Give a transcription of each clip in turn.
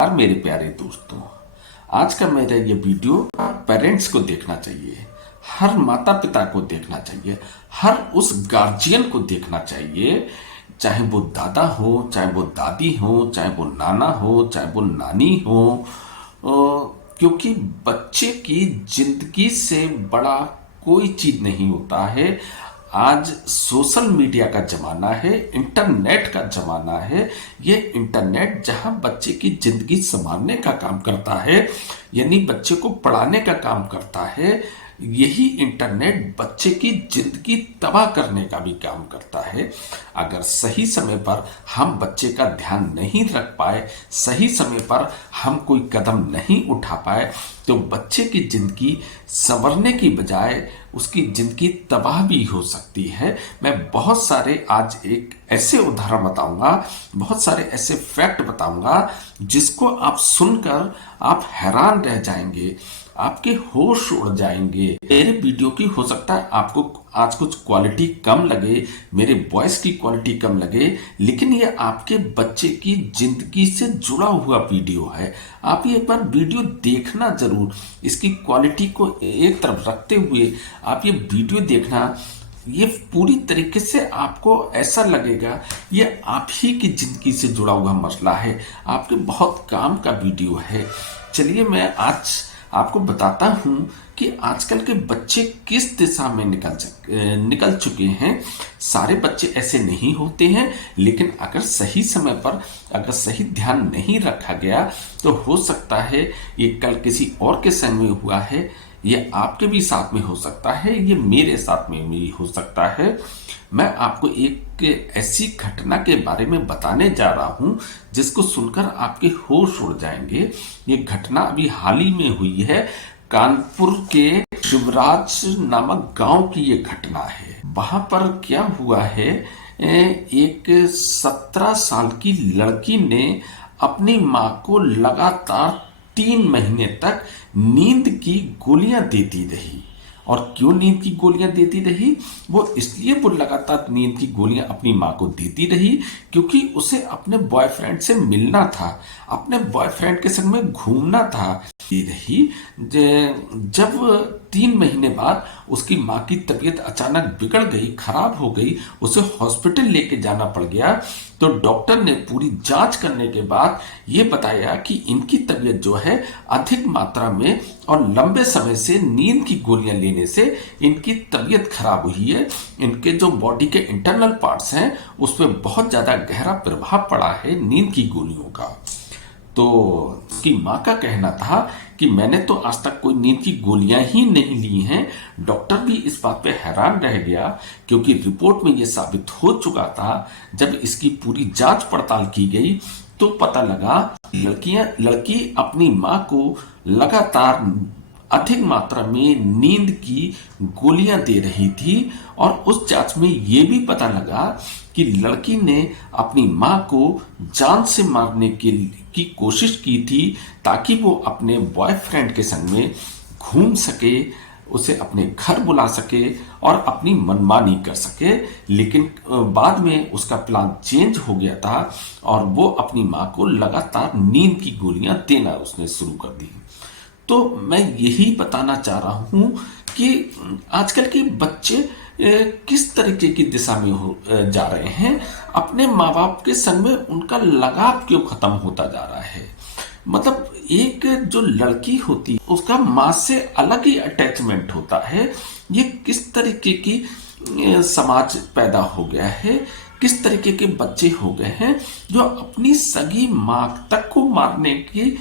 मेरे प्यारे दोस्तों, आज का मेरा ये वीडियो पेरेंट्स को देखना चाहिए, हर माता पिता को देखना चाहिए, हर उस गार्जियन को देखना चाहिए, चाहे वो दादा हो, चाहे वो दादी हो, चाहे वो नाना हो, चाहे वो नानी हो। क्योंकि बच्चे की जिंदगी से बड़ा कोई चीज नहीं होता है। आज सोशल मीडिया का जमाना है, इंटरनेट का जमाना है। ये इंटरनेट जहां बच्चे की जिंदगी संवारने का काम करता है, यानी बच्चे को पढ़ाने का काम करता है, यही इंटरनेट बच्चे की जिंदगी तबाह करने का भी काम करता है। अगर सही समय पर हम बच्चे का ध्यान नहीं रख पाए, सही समय पर हम कोई कदम नहीं उठा पाए, तो बच्चे की जिंदगी संवरने की बजाय उसकी जिंदगी तबाह भी हो सकती है। मैं बहुत सारे आज एक ऐसे उदाहरण बताऊंगा, बहुत सारे ऐसे फैक्ट बताऊंगा जिसको आप सुनकर आप हैरान रह जाएंगे, आपके होश उड़ जाएंगे। मेरे वीडियो की हो सकता है आपको आज कुछ क्वालिटी कम लगे, मेरे वॉइस की क्वालिटी कम लगे, लेकिन ये आपके बच्चे की जिंदगी से जुड़ा हुआ वीडियो है। आप ये एक बार वीडियो देखना जरूर, इसकी क्वालिटी को एक तरफ रखते हुए आप ये वीडियो देखना। ये पूरी तरीके से आपको ऐसा लगेगा ये आप ही की जिंदगी से जुड़ा हुआ मसला है, आपके बहुत काम का वीडियो है। चलिए मैं आज आपको बताता हूं कि आजकल के बच्चे किस दिशा में निकल चुके हैं। सारे बच्चे ऐसे नहीं होते हैं, लेकिन अगर सही समय पर अगर सही ध्यान नहीं रखा गया तो हो सकता है ये कल किसी और के संग में हुआ है, ये आपके भी साथ में हो सकता है, ये मेरे साथ में भी हो सकता है। मैं आपको एक ऐसी घटना के बारे में बताने जा रहा हूं जिसको सुनकर आपके होश उड़ जाएंगे। ये घटना अभी हाल ही में हुई है, कानपुर के शिवराज नामक गांव की ये घटना है। वहां पर क्या हुआ है, एक 17 साल की लड़की ने अपनी मां को लगातार 3 महीने तक नींद की गोलियां देती रही। और क्यों नींद की गोलियां देती रही? वो इसलिए वो लगातार नींद की गोलियां अपनी मां को देती रही क्योंकि उसे अपने बॉयफ्रेंड से मिलना था, अपने बॉयफ्रेंड के संग में घूमना था। रही जब 3 महीने बाद उसकी मां की तबीयत अचानक बिगड़ गई, खराब हो गई, उसे हॉस्पिटल लेके जाना पड़ गया, तो डॉक्टर ने पूरी जांच करने के बाद ये बताया कि इनकी तबीयत जो है अधिक मात्रा में और लंबे समय से नींद की गोलियां लेने से इनकी तबीयत खराब हुई है। इनके जो बॉडी के इंटरनल पार्ट्स हैं उस पर बहुत ज्यादा गहरा प्रभाव पड़ा है नींद की गोलियों का। तो उसकी मां का कहना था कि मैंने तो आज तक कोई नींद की गोलियां ही नहीं ली हैं। डॉक्टर भी इस बात पे हैरान रह गया क्योंकि रिपोर्ट में यह साबित हो चुका था। जब इसकी पूरी जांच पड़ताल की गई तो पता लगा लड़की अपनी मां को लगातार अधिक मात्रा में नींद की गोलियां दे रही थी। और उस जांच में यह भी पता लगा कि लड़की ने अपनी मां को जान से मारने की कोशिश की थी ताकि वो अपने बॉयफ्रेंड के संग में घूम सके, उसे अपने घर बुला सके और अपनी मनमानी कर सके। लेकिन बाद में उसका प्लान चेंज हो गया था और वो अपनी मां को लगातार नींद की गोलियां देना उसने शुरू कर दी। तो मैं यही बताना चाह रहा हूं कि आजकल के बच्चे किस तरीके की दिशा में जा रहे हैं। अपने माँ बाप के संग में उनका लगाव क्यों खत्म होता जा रहा है। मतलब एक जो लड़की होती है उसका माँ से अलग ही अटैचमेंट होता है। ये किस तरीके की समाज पैदा हो गया है, किस तरीके के बच्चे हो गए हैं जो अपनी सगी मां तक को मारने की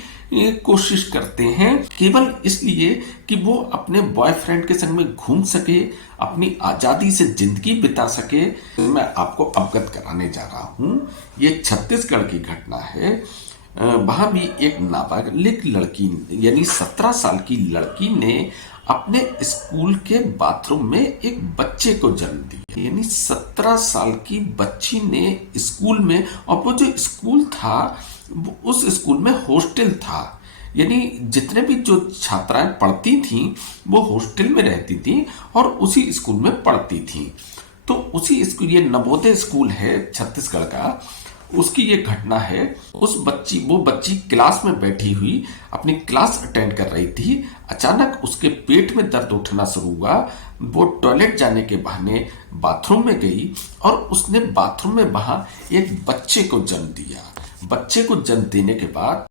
कोशिश करते हैं केवल इसलिए कि वो अपने बॉयफ्रेंड के संग में घूम सके, अपनी आजादी से जिंदगी बिता सके। मैं आपको अवगत कराने जा रहा हूं, ये छत्तीसगढ़ की घटना है। वहां भी एक नाबालिग लड़की यानी 17 साल की लड़की ने अपने स्कूल के बाथरूम में एक बच्चे को जन्म दिया। यानी 17 साल की बच्ची ने स्कूल में, और वो जो स्कूल था उस स्कूल में हॉस्टल था, यानी जितने भी जो छात्राएं पढ़ती थीं वो हॉस्टल में रहती थीं और उसी स्कूल में पढ़ती थीं। तो उसी स्कूल, ये नवोदय स्कूल है छत्तीसगढ़ का, उसकी ये घटना है। वो बच्ची क्लास में बैठी हुई अपनी क्लास अटेंड कर रही थी। अचानक उसके पेट में दर्द उठना शुरू हुआ। वो टॉयलेट जाने के बहाने बाथरूम में गई और उसने बाथरूम में वहां एक बच्चे को जन्म दिया। बच्चे को जन्म देने के बाद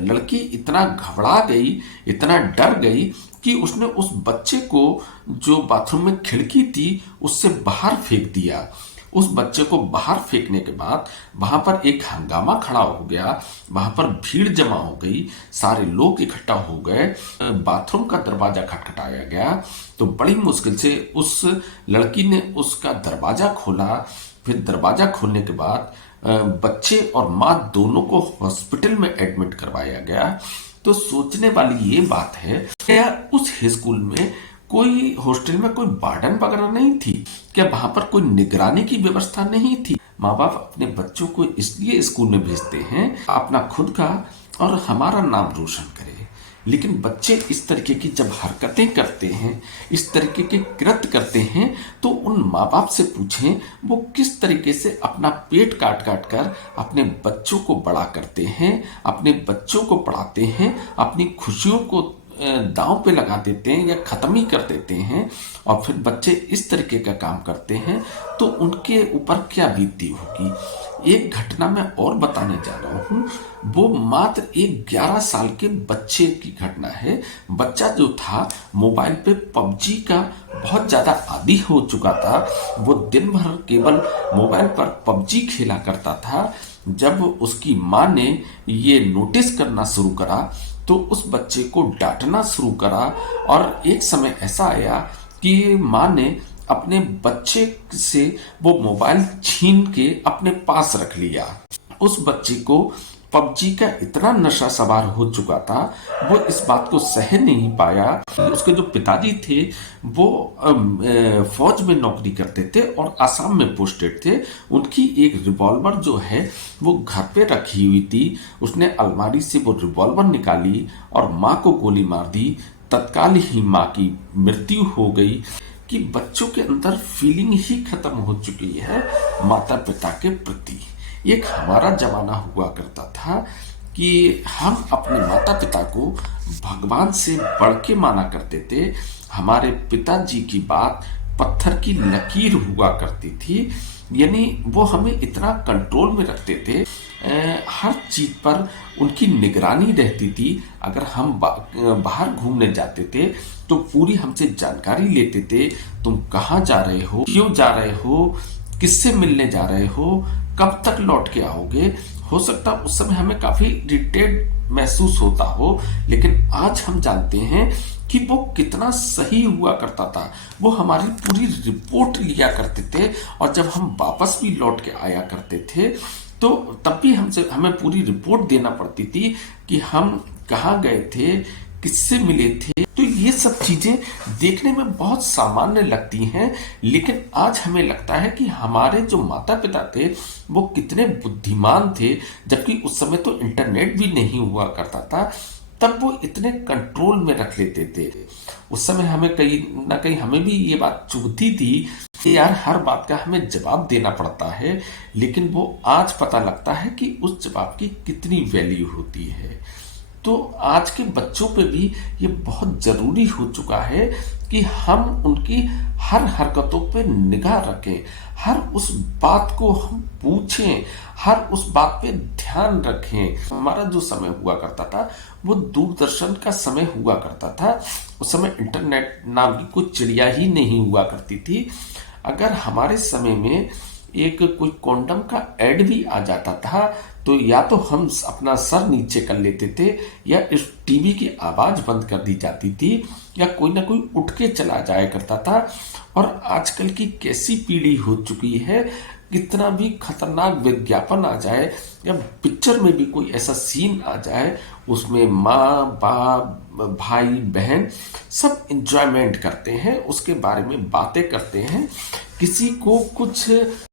लड़की इतना घबरा गई, इतना डर गई कि उसने उस बच्चे को, जो बाथरूम में खिड़की थी, उससे बाहर फेंक दिया। उस बच्चे को बाहर फेंकने के बाद वहां पर एक हंगामा खड़ा हो गया, वहां पर भीड़ जमा हो गई, सारे लोग इकट्ठा हो गए। बाथरूम का दरवाजा खटखटाया गया तो बड़ी मुश्किल से उस लड़की ने उसका दरवाजा खोला। फिर दरवाजा खोलने के बाद बच्चे और माँ दोनों को हॉस्पिटल में एडमिट करवाया गया। तो सोचने वाली ये बात है, क्या उस स्कूल में कोई हॉस्टल में कोई वार्डन वगैरह नहीं थी? क्या वहां पर कोई निगरानी की व्यवस्था नहीं थी? माँ बाप अपने बच्चों को इसलिए स्कूल में भेजते हैं अपना खुद का और हमारा नाम रोशन करे, लेकिन बच्चे इस तरीके की जब हरकतें करते हैं, इस तरीके के कृत्य करते हैं, तो उन माँ बाप से पूछें वो किस तरीके से अपना पेट काट काट कर अपने बच्चों को बड़ा करते हैं, अपने बच्चों को पढ़ाते हैं, अपनी खुशियों को दांव पे लगा देते हैं या खत्म ही कर देते हैं, और फिर बच्चे इस तरीके का काम करते हैं तो उनके ऊपर क्या बीतती होगी। एक घटना मैं और बताने जा रहा हूँ, वो मात्र एक 11 साल के बच्चे की घटना है। बच्चा जो था मोबाइल पे पबजी का बहुत ज्यादा आदी हो चुका था। वो दिन भर केवल मोबाइल पर पबजी खेला करता था। जब उसकी माँ ने ये नोटिस करना शुरू करा तो उस बच्चे को डांटना शुरू करा, और एक समय ऐसा आया कि माँ ने अपने बच्चे से वो मोबाइल छीन के अपने पास रख लिया। उस बच्चे को पबजी का इतना नशा सवार हो चुका था, वो इस बात को सह नहीं पाया। उसके जो पिताजी थे वो फौज में नौकरी करते थे और आसाम में पोस्टेड थे। उनकी एक रिवॉल्वर जो है वो घर पे रखी हुई थी। उसने अलमारी से वो रिवॉल्वर निकाली और माँ को गोली मार दी। तत्काल ही माँ की मृत्यु हो गई। कि बच्चों के अंदर फीलिंग ही खत्म हो चुकी है माता पिता के प्रति। एक हमारा जमाना हुआ करता था कि हम अपने माता पिता को भगवान से बढ़ के माना करते थे। हमारे पिताजी की बात पत्थर की लकीर हुआ करती थी, यानी वो हमें इतना कंट्रोल में रखते थे। हर चीज पर उनकी निगरानी रहती थी। अगर हम बाहर घूमने जाते थे तो पूरी हमसे जानकारी लेते थे। तुम कहाँ जा रहे हो, क्यों जा रहे हो, किससे मिलने जा रहे हो, कब तक लौट के आओगे। हो सकता उस समय हमें काफी इरिटेट महसूस होता हो, लेकिन आज हम जानते हैं कि वो कितना सही हुआ करता था। वो हमारी पूरी रिपोर्ट लिया करते थे, और जब हम वापस भी लौट के आया करते थे तो तब भी हमें पूरी रिपोर्ट देना पड़ती थी कि हम कहाँ गए थे, किससे मिले थे। तो ये सब चीजें देखने में बहुत सामान्य लगती हैं, लेकिन आज हमें लगता है कि हमारे जो माता पिता थे वो कितने बुद्धिमान थे। जबकि उस समय तो इंटरनेट भी नहीं हुआ करता था, तब वो इतने कंट्रोल में रख लेते थे। उस समय हमें कहीं ना कहीं हमें भी ये बात चुभती थी कि यार हर बात का हमें जवाब देना पड़ता है, लेकिन वो आज पता लगता है कि उस जवाब की कितनी वैल्यू होती है। तो आज के बच्चों पे भी ये बहुत जरूरी हो चुका है कि हम उनकी हर हरकतों पे निगाह रखें, हर उस बात को हम पूछें, हर उस बात पे ध्यान रखें। हमारा जो समय हुआ करता था वो दूरदर्शन का समय हुआ करता था। उस समय इंटरनेट नाम की कोई चिड़िया ही नहीं हुआ करती थी। अगर हमारे समय में एक कोई कॉन्डम का ऐड भी आ जाता था तो या तो हम अपना सर नीचे कर लेते थे, या इस टीवी की आवाज बंद कर दी जाती थी, या कोई ना कोई उठ के चला जाया करता था। और आजकल की कैसी पीढ़ी हो चुकी है, कितना भी खतरनाक विज्ञापन आ जाए या पिक्चर में भी कोई ऐसा सीन आ जाए, उसमें माँ बाप भाई बहन सब एंजॉयमेंट करते हैं, उसके बारे में बातें करते हैं, किसी को कुछ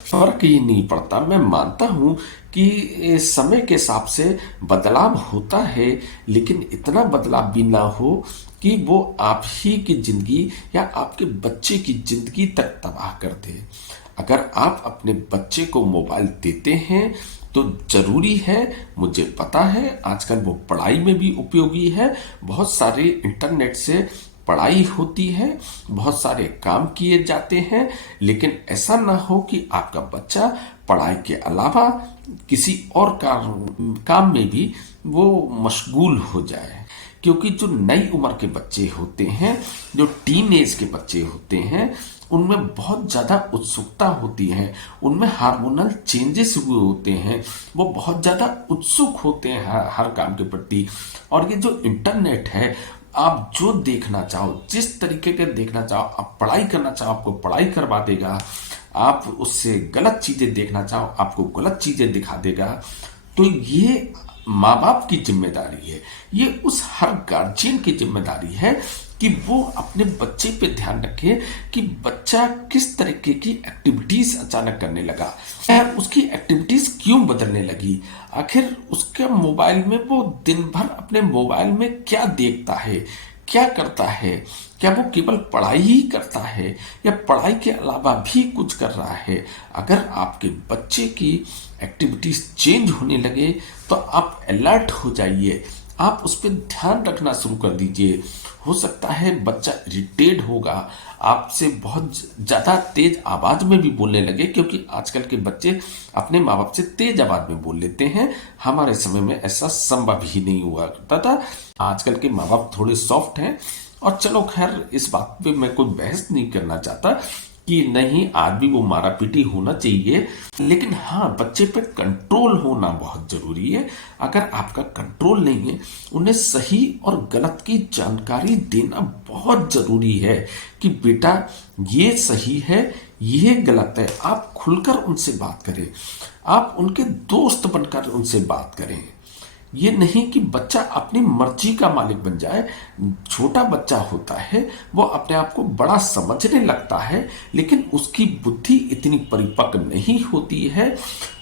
फर्क ही नहीं पड़ता। मैं मानता हूं कि समय के हिसाब से बदलाव होता है, लेकिन इतना बदलाव भी ना हो कि वो आप ही की जिंदगी या आपके बच्चे की जिंदगी तक तबाह कर दे। अगर आप अपने बच्चे को मोबाइल देते हैं तो जरूरी है, मुझे पता है आजकल वो पढ़ाई में भी उपयोगी है, बहुत सारे इंटरनेट से पढ़ाई होती है, बहुत सारे काम किए जाते हैं, लेकिन ऐसा ना हो कि आपका बच्चा पढ़ाई के अलावा किसी और काम में भी वो मशगूल हो जाए। क्योंकि जो नई उम्र के बच्चे होते हैं, जो टीन एज के बच्चे होते हैं, उनमें बहुत ज़्यादा उत्सुकता होती है, उनमें हार्मोनल चेंजेस हुए होते हैं, वो बहुत ज़्यादा उत्सुक होते हैं हर काम के प्रति। और ये जो इंटरनेट है, आप जो देखना चाहो, जिस तरीके के देखना चाहो, आप पढ़ाई करना चाहो आपको पढ़ाई करवा देगा, आप उससे गलत चीज़ें देखना चाहो आपको गलत चीज़ें दिखा देगा। तो ये माँ बाप की जिम्मेदारी है, ये उस हर गार्जियन की जिम्मेदारी है कि वो अपने बच्चे पे ध्यान रखे कि बच्चा किस तरीके की एक्टिविटीज अचानक करने लगा, उसकी एक्टिविटीज क्यों बदलने लगी, आखिर उसके मोबाइल में वो दिन भर अपने मोबाइल में क्या देखता है, क्या करता है, क्या वो केवल पढ़ाई ही करता है या पढ़ाई के अलावा भी कुछ कर रहा है। अगर आपके बच्चे की एक्टिविटीज चेंज होने लगे तो आप अलर्ट हो जाइए, आप उस पर ध्यान रखना शुरू कर दीजिए। हो सकता है बच्चा इरिटेट होगा, आपसे बहुत ज़्यादा तेज आवाज़ में भी बोलने लगे, क्योंकि आजकल के बच्चे अपने माँ बाप से तेज आवाज़ में बोल लेते हैं। हमारे समय में ऐसा संभव ही नहीं हुआ करता था। आजकल के माँ बाप थोड़े सॉफ्ट हैं। और चलो खैर, इस बात पे मैं कोई बहस नहीं करना चाहता कि नहीं आज भी वो मारा पीटी होना चाहिए, लेकिन हाँ, बच्चे पे कंट्रोल होना बहुत जरूरी है। अगर आपका कंट्रोल नहीं है, उन्हें सही और गलत की जानकारी देना बहुत जरूरी है कि बेटा ये सही है, ये गलत है। आप खुलकर उनसे बात करें, आप उनके दोस्त बनकर उनसे बात करें। ये नहीं कि बच्चा अपनी मर्जी का मालिक बन जाए। छोटा बच्चा होता है, वो अपने आप को बड़ा समझने लगता है, लेकिन उसकी बुद्धि इतनी परिपक्व नहीं होती है,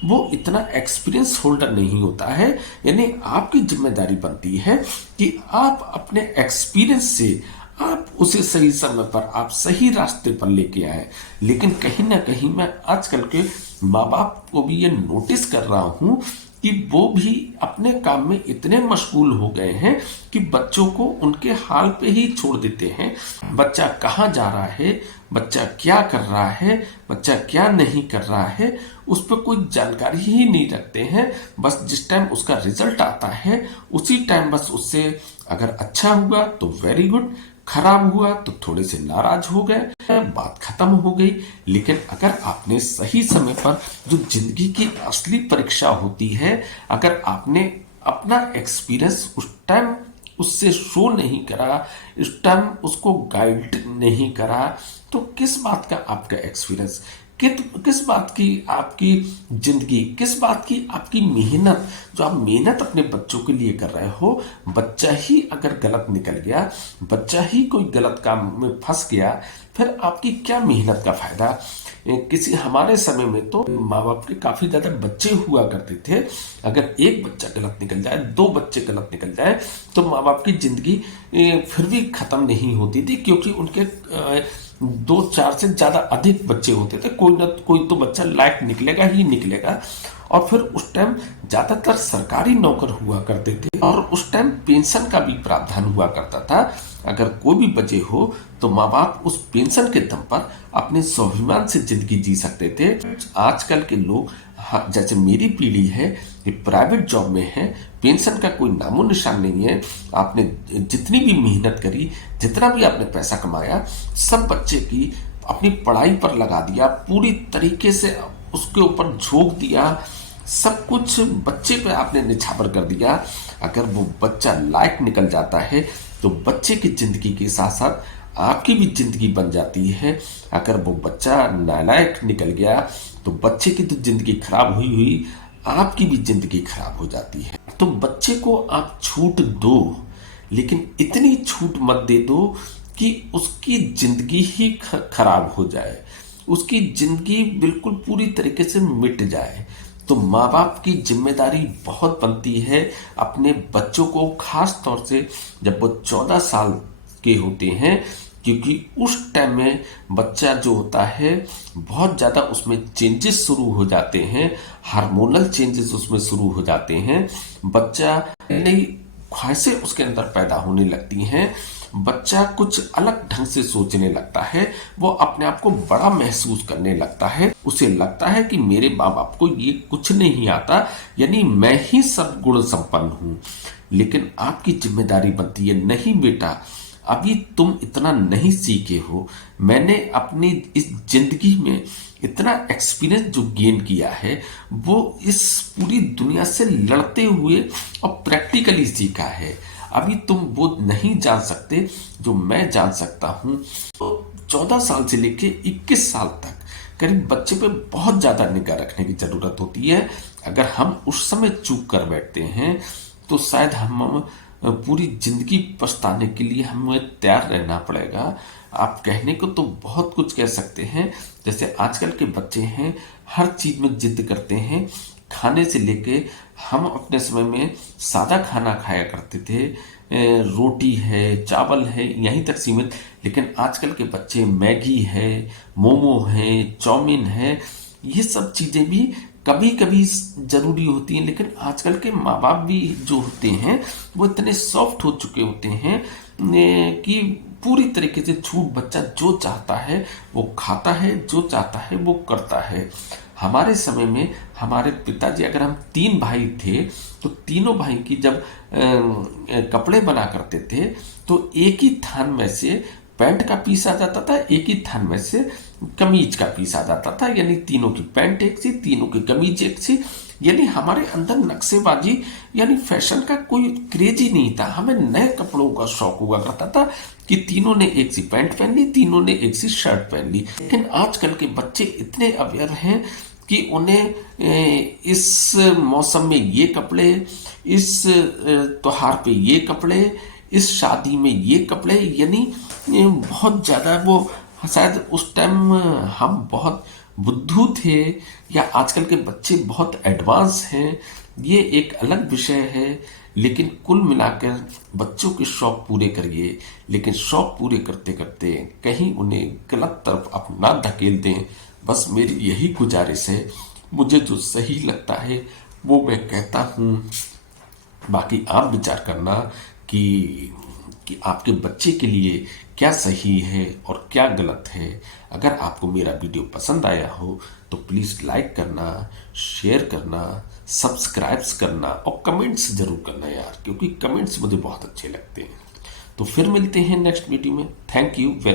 वो इतना एक्सपीरियंस होल्डर नहीं होता है। यानी आपकी जिम्मेदारी बनती है कि आप अपने एक्सपीरियंस से आप उसे सही समय पर, आप सही रास्ते पर लेके आए। लेकिन कहीं ना कहीं मैं आजकल के माँ बाप को भी ये नोटिस कर रहा हूं कि वो भी अपने काम में इतने मशगूल हो गए हैं कि बच्चों को उनके हाल पे ही छोड़ देते हैं। बच्चा कहाँ जा रहा है, बच्चा क्या कर रहा है, बच्चा क्या नहीं कर रहा है, उस पर कोई जानकारी ही नहीं रखते हैं। बस जिस टाइम उसका रिजल्ट आता है उसी टाइम बस उससे अगर अच्छा हुआ तो वेरी गुड, खराब हुआ तो थोड़े से नाराज हो गए, बात खत्म हो गई। लेकिन अगर आपने सही समय पर, जो जिंदगी की असली परीक्षा होती है, अगर आपने अपना एक्सपीरियंस उस टाइम उससे शो नहीं करा, इस टाइम उसको गाइड नहीं करा, तो किस बात का आपका एक्सपीरियंस, किस बात की आपकी जिंदगी, किस बात की आपकी मेहनत, जो आप मेहनत अपने बच्चों के लिए कर रहे हो, बच्चा ही अगर गलत निकल गया, बच्चा ही कोई गलत काम में फंस गया, फिर आपकी क्या मेहनत का फायदा। किसी हमारे समय में तो माँ बाप के काफी ज्यादा बच्चे हुआ करते थे। अगर एक बच्चा गलत निकल जाए, दो बच्चे गलत निकल जाए, तो माँ बाप की जिंदगी फिर भी खत्म नहीं होती थी, क्योंकि उनके 2-4 से ज्यादा अधिक बच्चे होते थे। कोई ना कोई तो बच्चा लायक निकलेगा ही निकलेगा। और फिर उस टाइम ज्यादातर सरकारी नौकर हुआ करते थे, और उस टाइम पेंशन का भी प्रावधान हुआ करता था। अगर कोई भी बचे हो तो माँ बाप उस पेंशन के दम पर अपने स्वाभिमान से जिंदगी जी सकते थे। आजकल के लोग, जैसे मेरी पीढ़ी है, ये प्राइवेट जॉब में है, पेंशन का कोई नामो निशान नहीं है। आपने जितनी भी मेहनत करी, जितना भी आपने पैसा कमाया, सब बच्चे की अपनी पढ़ाई पर लगा दिया, पूरी तरीके से उसके ऊपर झोंक दिया, सब कुछ बच्चे पे आपने निछावर कर दिया। अगर वो बच्चा लायक निकल जाता है तो बच्चे की जिंदगी के साथ साथ आपकी भी जिंदगी बन जाती है। अगर वो बच्चा नालायक निकल गया तो बच्चे की तो जिंदगी खराब हुई हुई, आपकी भी जिंदगी खराब हो जाती है। तो बच्चे को आप छूट दो, लेकिन इतनी छूट मत दे दो कि उसकी जिंदगी ही खराब हो जाए, उसकी जिंदगी बिल्कुल पूरी तरीके से मिट जाए। तो माँ बाप की जिम्मेदारी बहुत बनती है अपने बच्चों को, खास तौर से जब वो 14 साल के होते हैं, क्योंकि उस टाइम में बच्चा जो होता है बहुत ज़्यादा उसमें चेंजेस शुरू हो जाते हैं, हार्मोनल चेंजेस उसमें शुरू हो जाते हैं। बच्चा नई ख्वाहिशें उसके अंदर पैदा होने लगती हैं। बच्चा कुछ अलग ढंग से सोचने लगता है, वो अपने आप को बड़ा महसूस करने लगता है। उसे लगता है कि मेरे माँ बाप को ये कुछ नहीं आता, यानी मैं ही सब गुण संपन्न हूँ। लेकिन आपकी जिम्मेदारी बनती है, नहीं बेटा, अभी तुम इतना नहीं सीखे हो। मैंने अपनी इस जिंदगी में इतना एक्सपीरियंस जो गेन किया है वो इस पूरी दुनिया से लड़ते हुए और प्रैक्टिकली सीखा है। अभी तुम वो नहीं जान सकते जो मैं जान सकता हूँ। तो 14 साल से लेके 21 साल तक करीब बच्चे पे बहुत ज़्यादा निगाह रखने की ज़रूरत होती है। अगर हम उस समय चूक कर बैठते हैं तो शायद हम पूरी जिंदगी पछताने के लिए हमें तैयार रहना पड़ेगा। आप कहने को तो बहुत कुछ कह सकते हैं, जैसे आजकल के बच्चे हैं हर चीज में जिद करते हैं। खाने से लेके हम अपने समय में सादा खाना खाया करते थे, रोटी है, चावल है, यहीं तक सीमित। लेकिन आजकल के बच्चे मैगी है, मोमो है, चाउमीन है, ये सब चीजें भी कभी कभी जरूरी होती हैं। लेकिन आजकल के माँ बाप भी जो होते हैं वो इतने सॉफ्ट हो चुके होते हैं कि पूरी तरीके से छूट, बच्चा जो चाहता है वो खाता है, जो चाहता है वो करता है। हमारे समय में हमारे पिताजी, अगर हम 3 भाई थे तो तीनों भाई की जब कपड़े बना करते थे तो एक ही थान में से पैंट का पीस आ जाता था, एक ही थान में से कमीज का पीस आ जाता था। यानी तीनों की पैंट एक सी, तीनों की कमीज एक सी। यानी हमारे अंदर नक्शेबाजी यानी फैशन का कोई क्रेज ही नहीं था। हमें नए कपड़ों का शौक हुआ करता था कि तीनों ने एक सी पैंट पहन ली, तीनों ने एक सी शर्ट पहन ली। लेकिन आजकल के बच्चे इतने अवेयर हैं कि उन्हें इस मौसम में ये कपड़े, इस त्योहार पे ये कपड़े, इस शादी में ये कपड़े, यानी बहुत ज़्यादा वो शायद उस टाइम हम बहुत बुद्धू थे या आजकल के बच्चे बहुत एडवांस हैं, ये एक अलग विषय है। लेकिन कुल मिलाकर बच्चों के शौक पूरे करिए, लेकिन शौक पूरे करते करते कहीं उन्हें गलत तरफ आप ना धकेल दें। बस मेरी यही गुजारिश है। मुझे जो सही लगता है वो मैं कहता हूँ, बाकी आप विचार करना कि आपके बच्चे के लिए क्या सही है और क्या गलत है। अगर आपको मेरा वीडियो पसंद आया हो तो प्लीज़ लाइक करना, शेयर करना, सब्सक्राइब्स करना और कमेंट्स जरूर करना यार, क्योंकि कमेंट्स मुझे बहुत अच्छे लगते हैं। तो फिर मिलते हैं नेक्स्ट वीडियो में। Thank you very